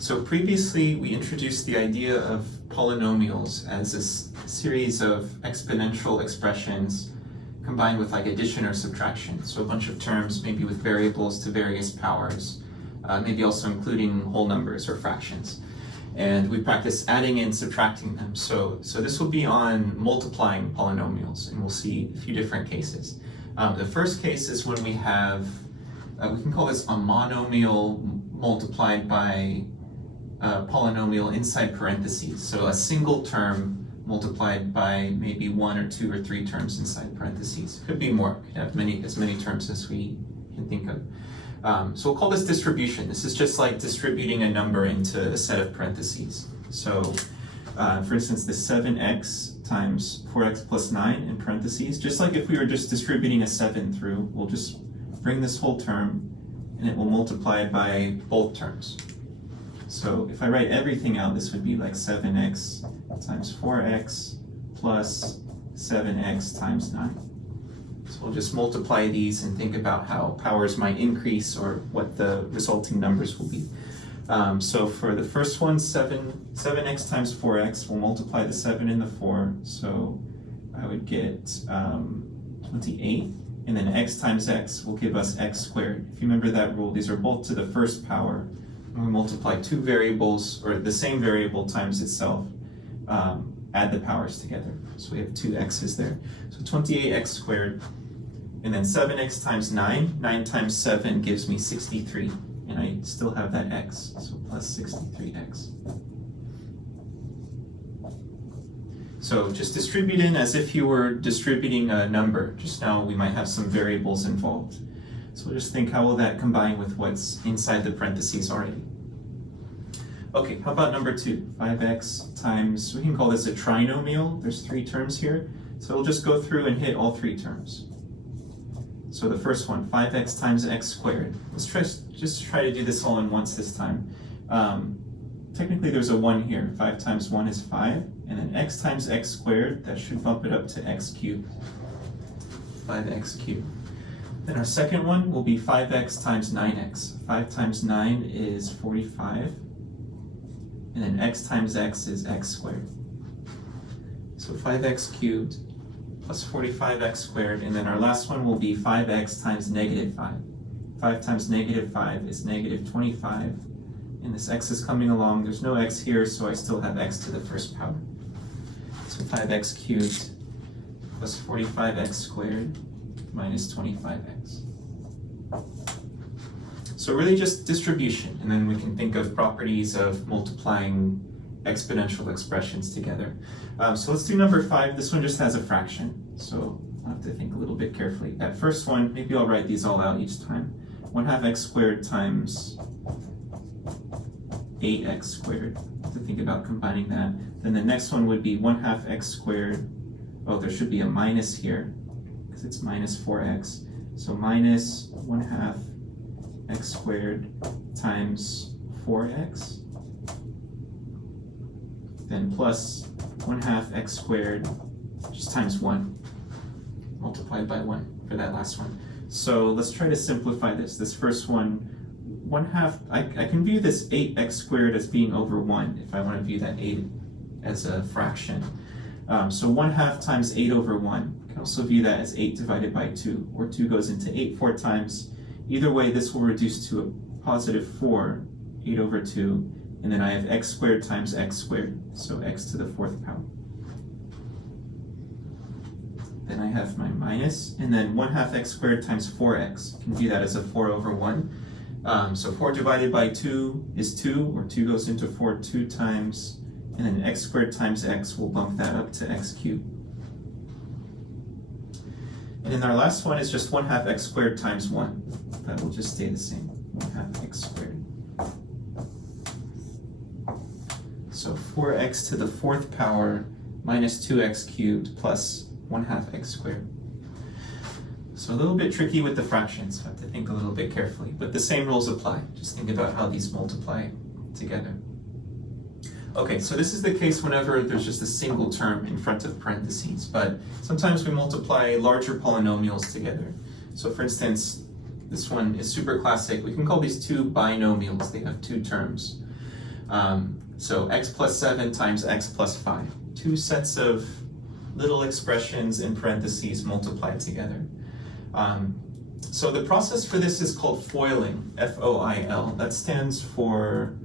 So previously we introduced the idea of polynomials as a series of exponential expressions combined with like addition or subtraction. So a bunch of terms, maybe with variables to various powers, maybe also including whole numbers or fractions. And we practice adding and subtracting them. So this will be on multiplying polynomials, and we'll see a few different cases. The first case is when we have, we can call this a monomial multiplied by a polynomial inside parentheses. So a single term multiplied by maybe one or two or three terms inside parentheses. Could be more, could have as many terms as we can think of. So we'll call this distribution. This is just like distributing a number into a set of parentheses. So for instance, the 7x times 4x plus 9 in parentheses, just like if we were just distributing a 7 through, we'll just bring this whole term and it will multiply by both terms. So if I write everything out, this would be like 7x times 4x plus 7x times 9. So we'll just multiply these and think about how powers might increase or what the resulting numbers will be. So for the first one, 7x times 4x, we'll multiply the 7 and the 4. So I would get 28. And then x times x will give us x squared. If you remember that rule, these are both to the first power. When we multiply two variables, or the same variable times itself, add the powers together. So we have two x's there. So 28x squared. And then 7x times 9. 9 times 7 gives me 63. And I still have that x, so plus 63x. So just distribute in as if you were distributing a number. Just now we might have some variables involved. So we'll just think, how will that combine with what's inside the parentheses already? Okay, how about number 2? 5x times, we can call this a trinomial. There's 3 terms here. So we'll just go through and hit all 3 terms. So the first one, 5x times x squared. Let's just try to do this all in once this time. Technically there's a 1 here. 5 times 1 is 5. And then x times x squared, that should bump it up to x cubed. 5x cubed. Then our second one will be 5x times 9x. 5 times 9 is 45. And then x times x is x squared. So 5x cubed plus 45x squared. And then our last one will be 5x times negative 5. 5 times negative 5 is negative 25. And this x is coming along. There's no x here, so I still have x to the first power. So 5x cubed plus 45x squared minus 25x. So really just distribution, and then we can think of properties of multiplying exponential expressions together. So let's do number 5. This one just has a fraction, so I'll have to think a little bit carefully. That first one, maybe I'll write these all out each time. 1/2 x squared times 8x squared. I have to think about combining that. Then the next one would be 1/2 x squared. Oh, there should be a minus here, because it's minus 4x. So minus 1/2 x squared times 4x. Then plus 1/2 x squared just times 1, multiplied by 1 for that last one. So let's try to simplify this. This first one, 1/2, I can view this 8x squared as being over 1 if I want to view that 8 as a fraction. So 1/2 times 8 over 1. I can also view that as 8 divided by 2, or 2 goes into 8 4 times. Either way, this will reduce to a positive 4, 8 over 2, and then I have x squared times x squared, so x to the 4th power. Then I have my minus, and then 1/2 x squared times 4x. I can view that as a 4 over 1. So 4 divided by 2 is 2, or 2 goes into 4 2 times, and then x squared times x will bump that up to x cubed. And then our last one is just 1/2 x squared times 1. That will just stay the same, 1/2 x squared. So 4x to the 4th power minus 2x cubed plus 1/2 x squared. So a little bit tricky with the fractions, I have to think a little bit carefully, but the same rules apply. Just think about how these multiply together. Okay, so this is the case whenever there's just a single term in front of parentheses, but sometimes we multiply larger polynomials together. So for instance, this one is super classic. We can call these two binomials. They have 2 terms. So x plus 7 times x plus 5. Two sets of little expressions in parentheses multiplied together. So the process for this is called foiling, F-O-I-L. That stands for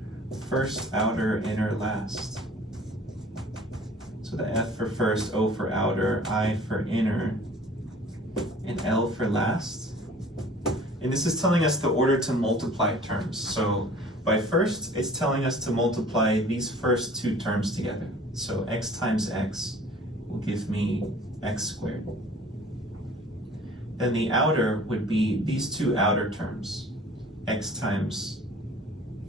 first, outer, inner, last. So the F for first, O for outer, I for inner, and L for last. And this is telling us the order to multiply terms. So by first, it's telling us to multiply these first two terms together. So x times x will give me x squared. Then the outer would be these two outer terms, x times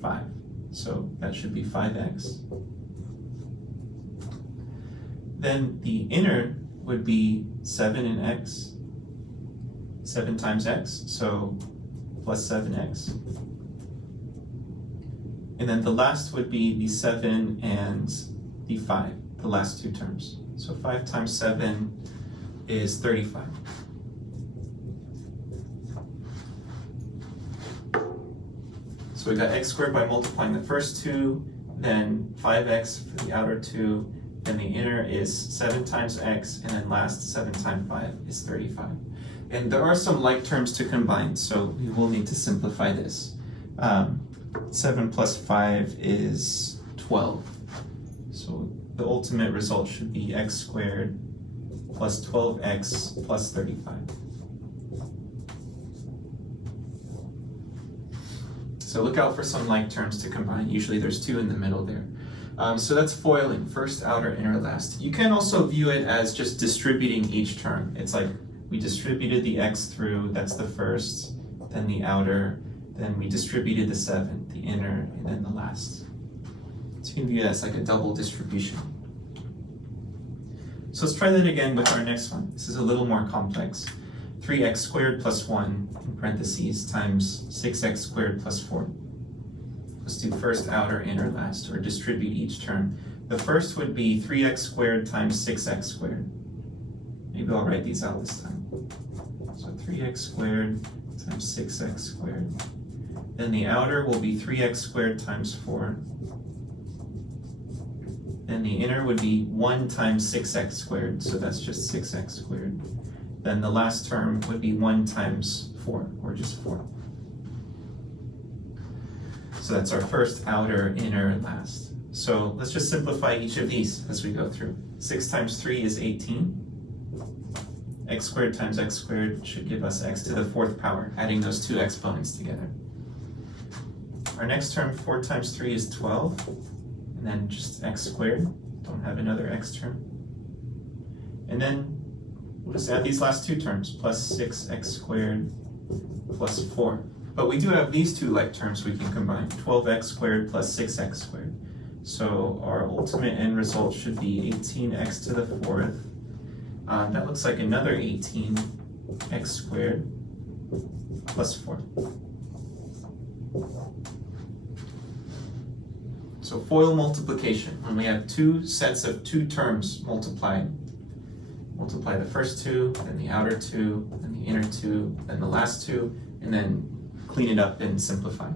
5. So that should be 5x. Then the inner would be 7 and x. 7 times x, so plus 7x. And then the last would be the 7 and the 5, the last two terms. So 5 times 7 is 35. So we got x squared by multiplying the first two, then 5x for the outer two, then the inner is 7 times x, and then last 7 times 5 is 35. And there are some like terms to combine, so we will need to simplify this. 7 plus 5 is 12. So the ultimate result should be x squared plus 12x plus 35. So look out for some like terms to combine. Usually there's two in the middle there. So that's foiling, first, outer, inner, last. You can also view it as just distributing each term. It's like we distributed the x through, that's the first, then the outer, then we distributed the 7, the inner, and then the last. So you can view it as like a double distribution. So let's try that again with our next one. This is a little more complex. 3x squared plus 1 in parentheses times 6x squared plus 4. Let's do first, outer, inner, last, or distribute each term. The first would be 3x squared times 6x squared. Maybe I'll write these out this time. So 3x squared times 6x squared. Then the outer will be 3x squared times 4. Then the inner would be 1 times 6x squared, so that's just 6x squared. Then the last term would be 1 times 4, or just 4. So that's our first, outer, inner, last. So let's just simplify each of these as we go through. 6 times 3 is 18. X squared times x squared should give us x to the 4th power, adding those two exponents together. Our next term, 4 times 3 is 12, and then just x squared. Don't have another x term. And then we'll just add these last two terms, plus 6x squared plus 4. But we do have these two like terms we can combine, 12x squared plus 6x squared. So our ultimate end result should be 18x to the 4th. That looks like another 18x squared plus 4. So FOIL multiplication, when we have two sets of two terms multiplied, multiply the first two, then the outer two, then the inner two, then the last two, and then clean it up and simplify.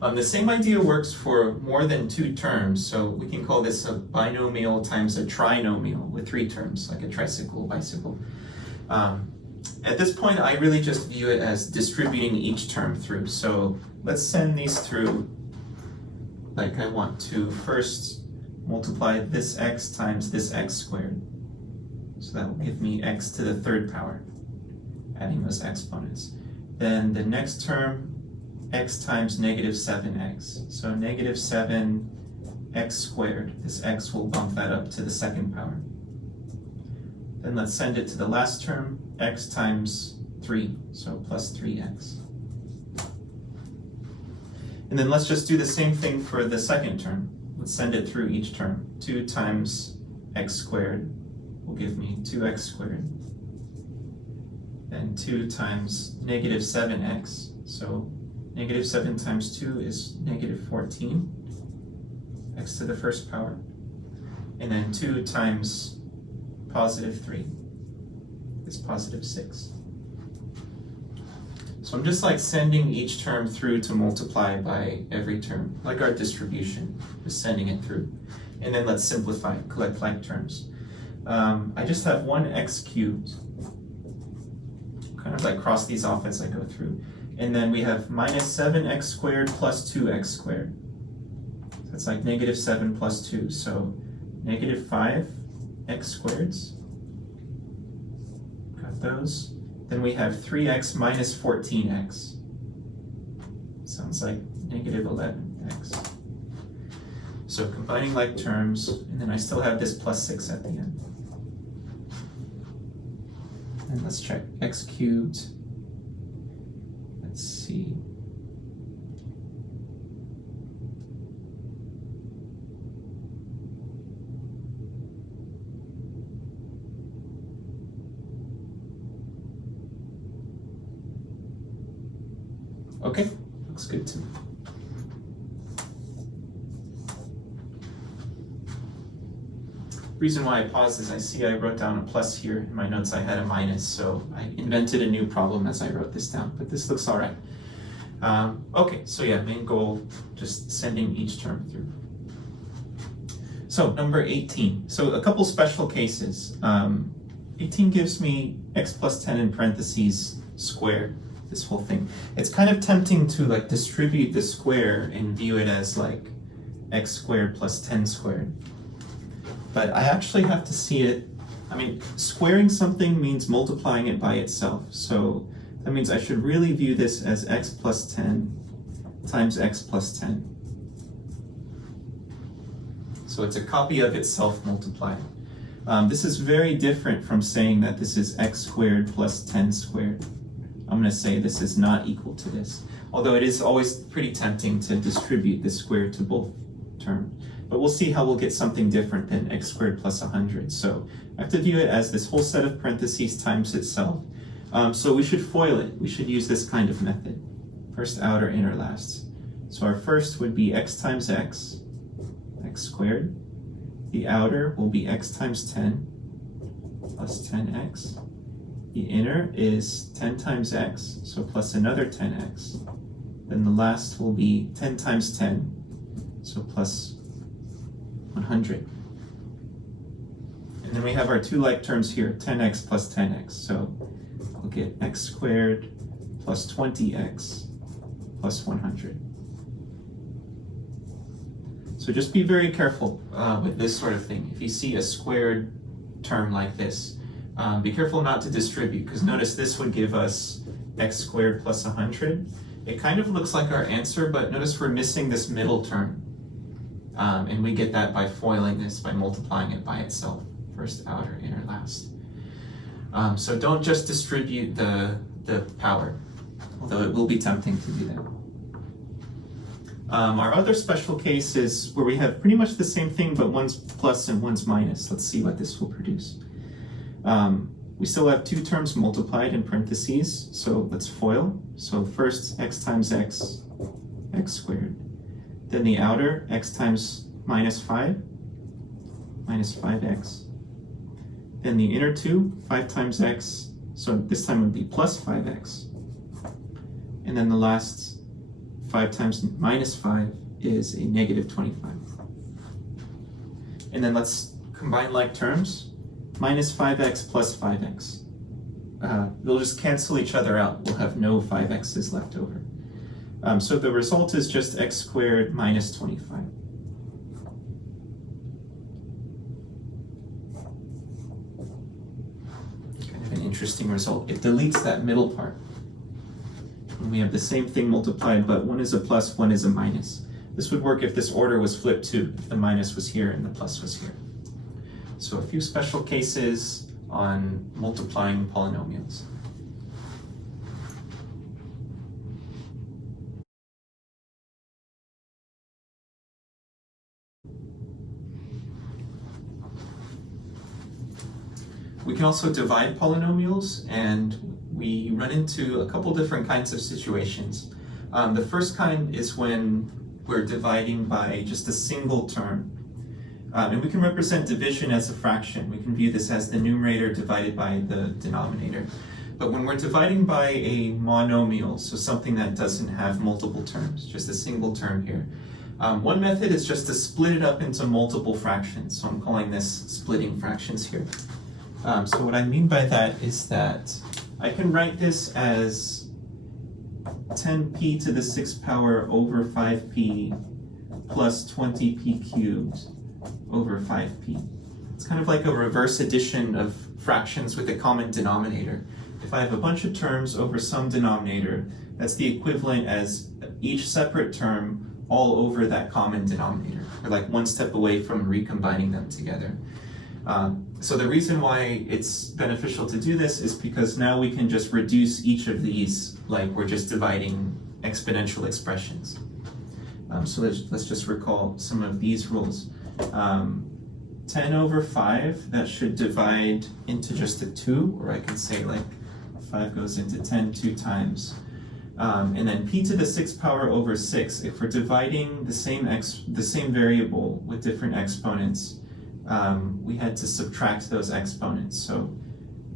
The same idea works for more than two terms, so we can call this a binomial times a trinomial with three terms, like a tricycle, bicycle. At this point, I really just view it as distributing each term through. So let's send these through like I want to. First, multiply this x times this x squared. So that will give me x to the 3rd power, adding those exponents. Then the next term, x times negative 7x. So negative 7x squared. This x will bump that up to the 2nd power. Then let's send it to the last term, x times 3, so plus 3x. And then let's just do the same thing for the second term. Let's send it through each term. 2 times x squared will give me 2x squared. Then 2 times negative 7x, so negative 7 times 2 is negative 14, x to the 1st power. And then 2 times positive 3 is positive 6. So I'm just like sending each term through to multiply by every term, like our distribution, just sending it through. And then let's simplify, collect like terms. I just have 1x cubed, kind of like cross these off as I go through. And then we have minus 7x squared plus 2x squared. So it's like negative 7 plus 2, so negative 5x squareds. Got those. Then we have 3x minus 14x. Sounds like negative 11x. So combining like terms, and then I still have this plus 6 at the end. And let's check x cubed. Let's see. Okay, looks good to me. Reason why I paused is I see I wrote down a plus here. In my notes I had a minus, so I invented a new problem as I wrote this down, but this looks all right. Okay, so yeah, main goal, just sending each term through. So number 18. So a couple special cases. 18 gives me x plus 10 in parentheses squared, this whole thing. It's kind of tempting to like distribute the square and view it as like x squared plus 10 squared. But I actually have to see it, I mean, squaring something means multiplying it by itself. So that means I should really view this as x plus 10 times x plus 10. So it's a copy of itself multiplied. This is very different from saying that this is x squared plus 10 squared. I'm going to say this is not equal to this. Although it is always pretty tempting to distribute the square to both terms. But we'll see how we'll get something different than x squared plus 100. So I have to view it as this whole set of parentheses times itself. So we should FOIL it. We should use this kind of method. First outer, inner, last. So our first would be x times x squared. The outer will be x times 10 plus 10x. The inner is 10 times x, so plus another 10x. Then the last will be 10 times 10, so plus 100. And then we have our two like terms here, 10x plus 10x. So we'll get x squared plus 20x plus 100. So just be very careful with this sort of thing. If you see a squared term like this, be careful not to distribute, because notice this would give us x squared plus 100. It kind of looks like our answer, but notice we're missing this middle term. And we get that by foiling this, by multiplying it by itself. First, outer, inner, last. So don't just distribute the power, although it will be tempting to do that. Our other special case is where we have pretty much the same thing, but one's plus and one's minus. Let's see what this will produce. We still have two terms multiplied in parentheses, so let's FOIL. So first, x times x, x squared. Then the outer, x times minus 5, minus 5x. Then the inner two, 5 times x, so this time it would be plus 5x. And then the last, 5 times minus 5 is a negative 25. And then let's combine like terms. Minus 5x plus 5x. They'll just cancel each other out. We'll have no 5x's left over. So the result is just x squared minus 25. Kind of an interesting result. It deletes that middle part. And we have the same thing multiplied, but one is a plus, one is a minus. This would work if this order was flipped too, if the minus was here and the plus was here. So a few special cases on multiplying polynomials. We can also divide polynomials, and we run into a couple different kinds of situations. The first kind is when we're dividing by just a single term. And we can represent division as a fraction. We can view this as the numerator divided by the denominator. but when we're dividing by a monomial, so something that doesn't have multiple terms, just a single term here, one method is just to split it up into multiple fractions. So I'm calling this splitting fractions here. So what I mean by that is that I can write this as 10p to the 6th power over 5p plus 20p cubed over 5p. It's kind of like a reverse addition of fractions with a common denominator. If I have a bunch of terms over some denominator, that's the equivalent as each separate term all over that common denominator. We're like one step away from recombining them together. So the reason why it's beneficial to do this is because now we can just reduce each of these like we're just dividing exponential expressions. So let's just recall some of these rules. 10 over 5, that should divide into just a 2, or I can say like 5 goes into 10 2 times. And then p to the 6th power over 6, if we're dividing the same variable with different exponents, we had to subtract those exponents. So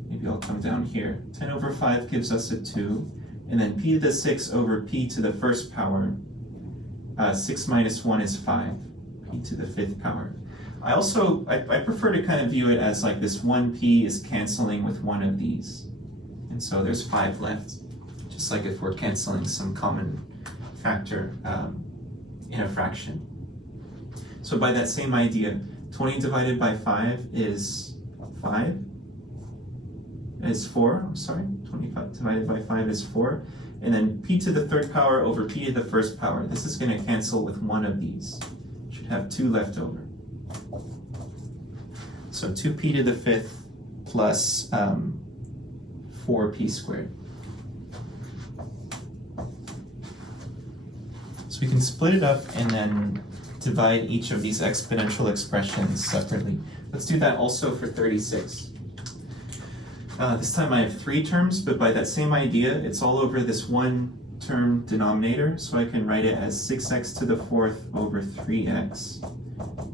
maybe I'll come down here. 10 over 5 gives us a 2, and then p to the 6 over p to the 1st power, 6 minus 1 is 5, p to the 5th power. I prefer to kind of view it as like this 1p is canceling with one of these. And so there's 5 left, just like if we're canceling some common factor in a fraction. So by that same idea, 20 divided by 5 is 5. Is 4, I'm sorry. 25 divided by 5 is 4. And then p to the 3rd power over p to the 1st power. This is going to cancel with one of these. Should have 2 left over. So 2p to the 5th plus 4p squared. So we can split it up and then divide each of these exponential expressions separately. Let's do that also for 36. This time I have 3 terms, but by that same idea, it's all over this one term denominator, so I can write it as 6x to the 4th over 3x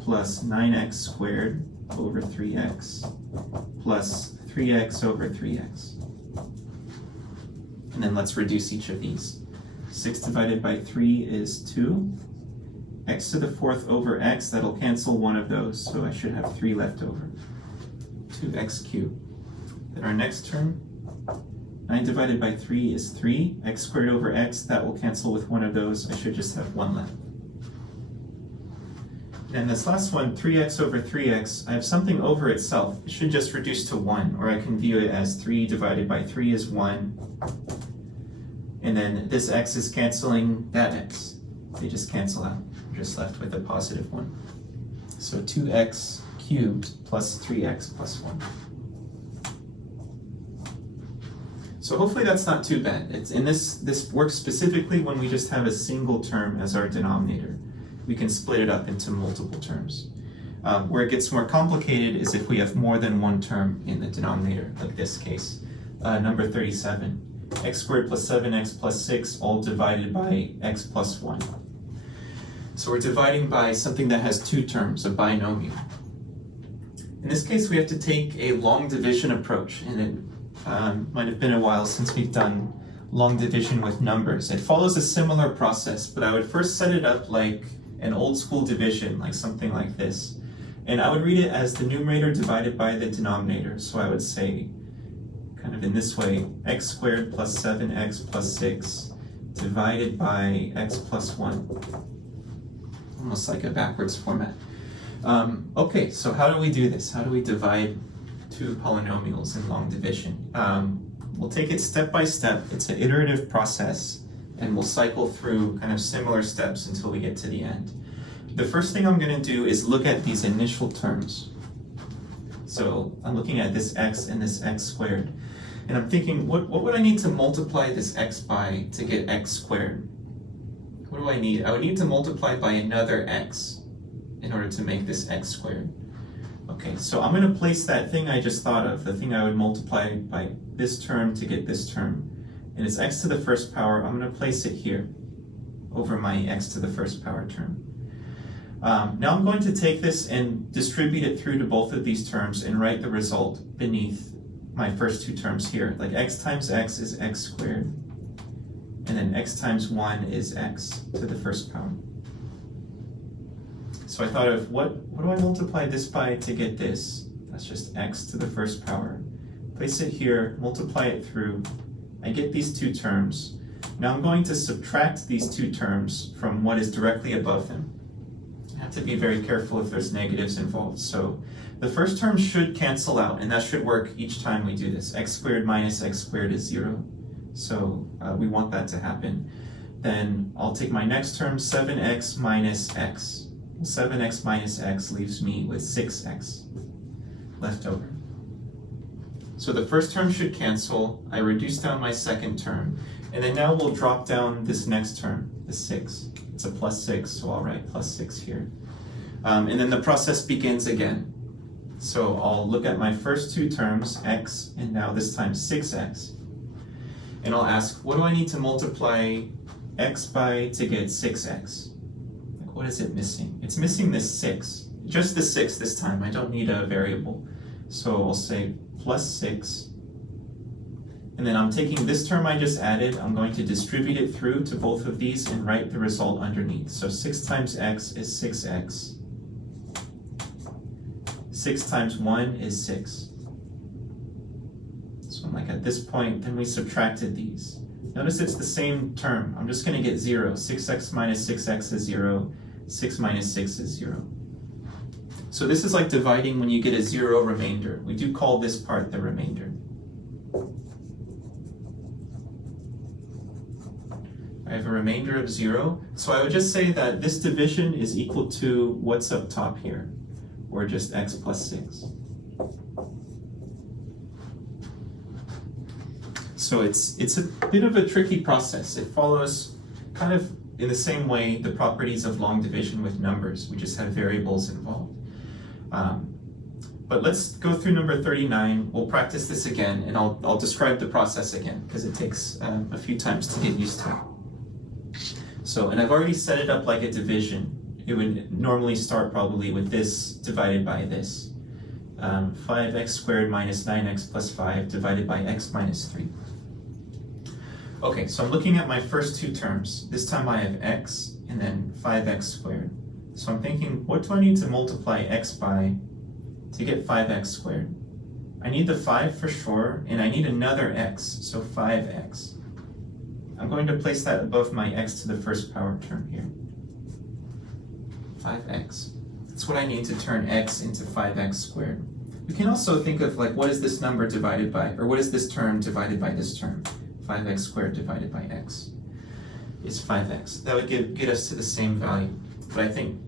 plus 9x squared over 3x plus 3x over 3x. And then let's reduce each of these. 6 divided by 3 is 2. X to the 4th over x, that'll cancel one of those, so I should have 3 left over. 2x cubed. Then our next term, 9 divided by 3 is 3. X squared over x, that will cancel with one of those. I should just have 1 left. And this last one, 3x over 3x, I have something over itself. It should just reduce to 1, or I can view it as 3 divided by 3 is 1. And then this x is canceling that x. They just cancel out. We're just left with a positive 1. So 2x cubed plus 3x plus 1. So hopefully that's not too bad. This works specifically when we just have a single term as our denominator. We can split it up into multiple terms. Where it gets more complicated is if we have more than one term in the denominator, like this case. Number 37. X squared plus 7x plus 6 all divided by x plus 1. So we're dividing by something that has 2 terms, a binomial. In this case, we have to take a long division approach, and it might have been a while since we've done long division with numbers. It follows a similar process, but I would first set it up like an old school division, like something like this. And I would read it as the numerator divided by the denominator. So I would say, kind of in this way, x squared plus 7x plus 6 divided by x plus 1. Almost like a backwards format. Okay, so how do we do this? How do we divide 2 polynomials in long division? We'll take it step by step. It's an iterative process, and we'll cycle through kind of similar steps until we get to the end. The first thing I'm going to do is look at these initial terms. So I'm looking at this x and this x squared, and I'm thinking, what would I need to multiply this x by to get x squared? What do I need? I would need to multiply by another x in order to make this x squared. Okay, so I'm going to place that thing I just thought of, the thing I would multiply by this term to get this term. And it's x to the 1st power. I'm going to place it here over my x to the 1st power term. Now I'm going to take this and distribute it through to both of these terms and write the result beneath my first two terms here. Like x times x is x squared, and then x times 1 is x to the first power. So I thought of what do I multiply this by to get this? That's just x to the first power. Place it here, multiply it through. I get these two terms. Now I'm going to subtract these two terms from what is directly above them. I have to be very careful if there's negatives involved. So the first term should cancel out, and that should work each time we do this. X squared minus x squared is 0. So we want that to happen. Then I'll take my next term, 7x minus x. 7x minus x leaves me with 6x left over. So the first term should cancel. I reduce down my second term. And then now we'll drop down this next term, the 6. It's a plus 6, so I'll write plus 6 here. And then the process begins again. So I'll look at my first two terms, x, and now this time 6x. And I'll ask, what do I need to multiply x by to get 6x? Like, what is it missing? It's missing this 6. Just the 6 this time. I don't need a variable. So I'll say plus 6. And then I'm taking this term I just added, I'm going to distribute it through to both of these and write the result underneath. So 6 times x is 6x. 6 times 1 is 6. So I'm like, at this point, then we subtracted these. Notice it's the same term. I'm just going to get 0. 6x minus 6x is 0. 6 minus 6 is 0. So this is like dividing when you get a 0 remainder. We do call this part the remainder. I have a remainder of 0. So I would just say that this division is equal to what's up top here, or just x plus 6. So it's a bit of a tricky process. It follows kind of in the same way the properties of long division with numbers. We just have variables involved. But let's go through number 39. We'll practice this again, and I'll describe the process again, because it takes a few times to get used to it. So, and I've already set it up like a division. It would normally start probably with this divided by this. 5x squared minus 9x plus 5 divided by x minus 3. Okay, so I'm looking at my first two terms. This time I have x and then 5x squared. So I'm thinking, what do I need to multiply x by to get 5x squared? I need the 5 for sure, and I need another x, so 5x. I'm going to place that above my x to the first power term here. 5x. That's what I need to turn x into 5x squared. We can also think of like, what is this number divided by, or what is this term divided by this term? 5x squared divided by x is 5x. That would get us to the same value. But I think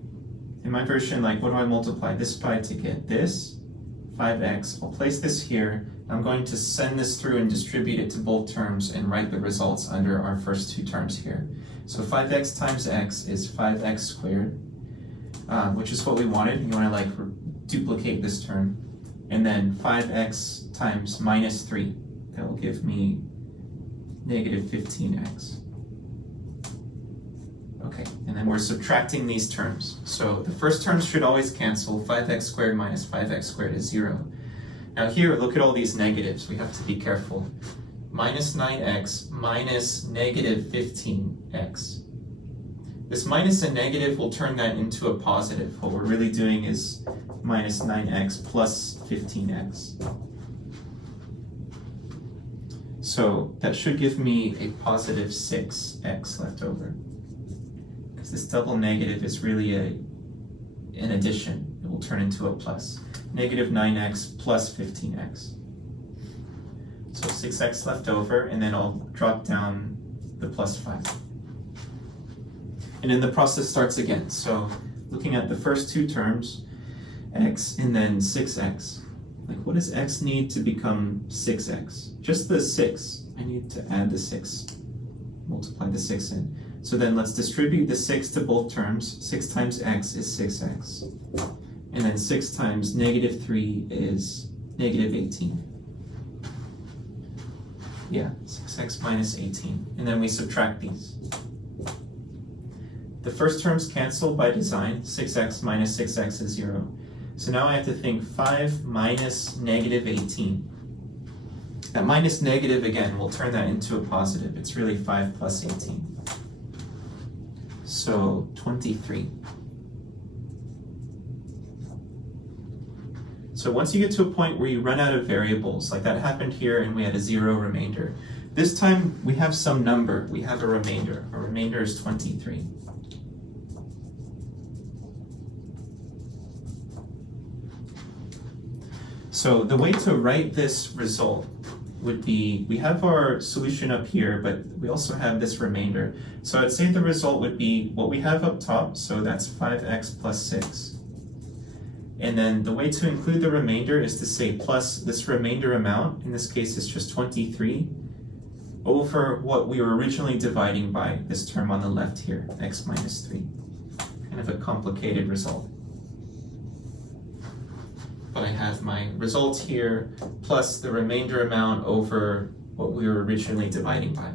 in my version, like, what do I multiply this by to get this? 5x. I'll place this here. I'm going to send this through and distribute it to both terms and write the results under our first two terms here. So 5x times x is 5x squared, which is what we wanted. You want to like duplicate this term. And then 5x times minus 3. That will give me negative 15x. Okay, and then we're subtracting these terms. So the first terms should always cancel. 5x squared minus 5x squared is 0. Now here, look at all these negatives. We have to be careful. Minus 9x minus negative 15x. This minus and negative will turn that into a positive. What we're really doing is minus 9x plus 15x. So that should give me a positive 6x left over. Because this double negative is really an addition. It will turn into a plus. Negative 9x plus 15x. So 6x left over, and then I'll drop down the plus 5. And then the process starts again. So looking at the first two terms, x and then 6x. Like, what does x need to become 6x? Just the 6. I need to add the 6. Multiply the 6 in. So then let's distribute the 6 to both terms. 6 times x is 6x. And then 6 times negative 3 is negative 18. Yeah, 6x minus 18. And then we subtract these. The first terms cancel by design. 6x minus 6x is 0. So now I have to think 5 minus negative 18. That minus negative, again, we'll turn that into a positive. It's really 5 plus 18. So 23. So once you get to a point where you run out of variables, like that happened here and we had a 0 remainder. This time we have some number, we have a remainder. Our remainder is 23. So the way to write this result would be, we have our solution up here, but we also have this remainder. So I'd say the result would be what we have up top, so that's 5x plus 6. And then the way to include the remainder is to say plus this remainder amount, in this case it's just 23, over what we were originally dividing by, this term on the left here, x minus 3. Kind of a complicated result. But I have my result here, plus the remainder amount over what we were originally dividing by.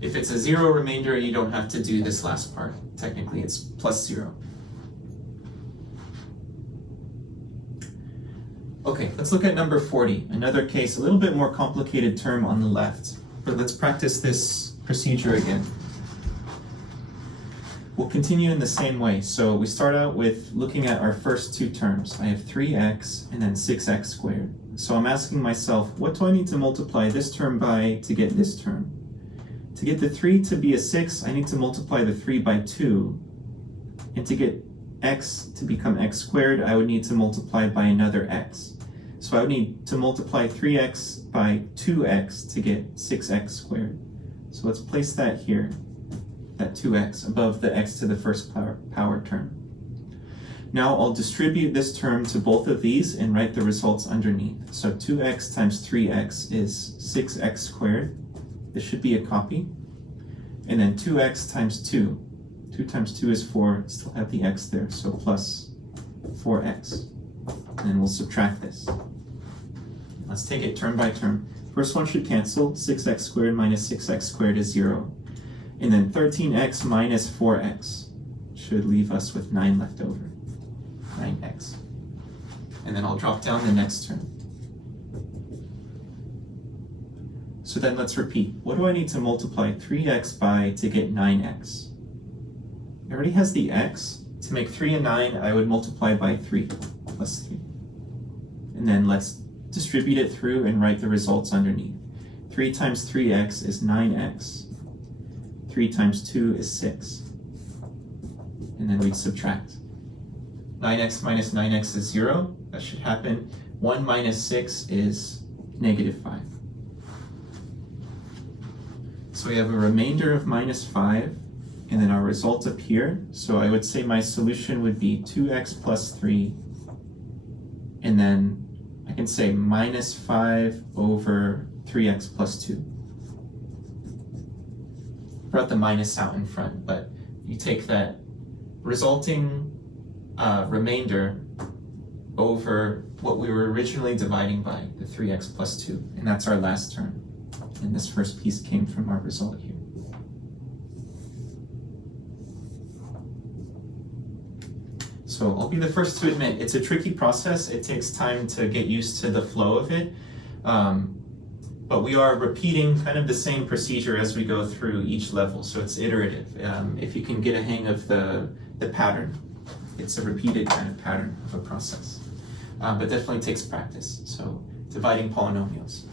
If it's a 0 remainder, you don't have to do this last part. Technically, it's plus 0. Okay, let's look at number 40. Another case, a little bit more complicated term on the left. But let's practice this procedure again. We'll continue in the same way. So we start out with looking at our first two terms. I have 3x and then 6x squared. So I'm asking myself, what do I need to multiply this term by to get this term? To get the 3 to be a 6, I need to multiply the 3 by 2. And to get x to become x squared, I would need to multiply by another x. So I would need to multiply 3x by 2x to get 6x squared. So let's place that here, that 2x, above the x to the first power term. Now I'll distribute this term to both of these and write the results underneath. So 2x times 3x is 6x squared. This should be a copy. And then 2x times 2. 2 times 2 is 4, still have the x there, so plus 4x. And then we'll subtract this. Let's take it term by term. First one should cancel. 6x squared minus 6x squared is 0. And then 13x minus 4x should leave us with 9 left over. 9x. And then I'll drop down the next term. So then let's repeat. What do I need to multiply 3x by to get 9x? It already has the x. To make 3 and 9, I would multiply by 3, plus 3. And then let's distribute it through and write the results underneath. 3 times 3x is 9x. 3 times 2 is 6. And then we'd subtract. 9x minus 9x is 0. That should happen. 1 minus 6 is negative 5. So we have a remainder of minus 5. And then our result up here, so I would say my solution would be 2x plus 3, and then I can say minus 5 over 3x plus 2. Brought the minus out in front, but you take that resulting remainder over what we were originally dividing by, the 3x plus 2, and that's our last term. And this first piece came from our result here. So I'll be the first to admit, it's a tricky process. It takes time to get used to the flow of it. But we are repeating kind of the same procedure as we go through each level. So it's iterative. If you can get a hang of the pattern, it's a repeated kind of pattern of a process. But definitely takes practice. So dividing polynomials.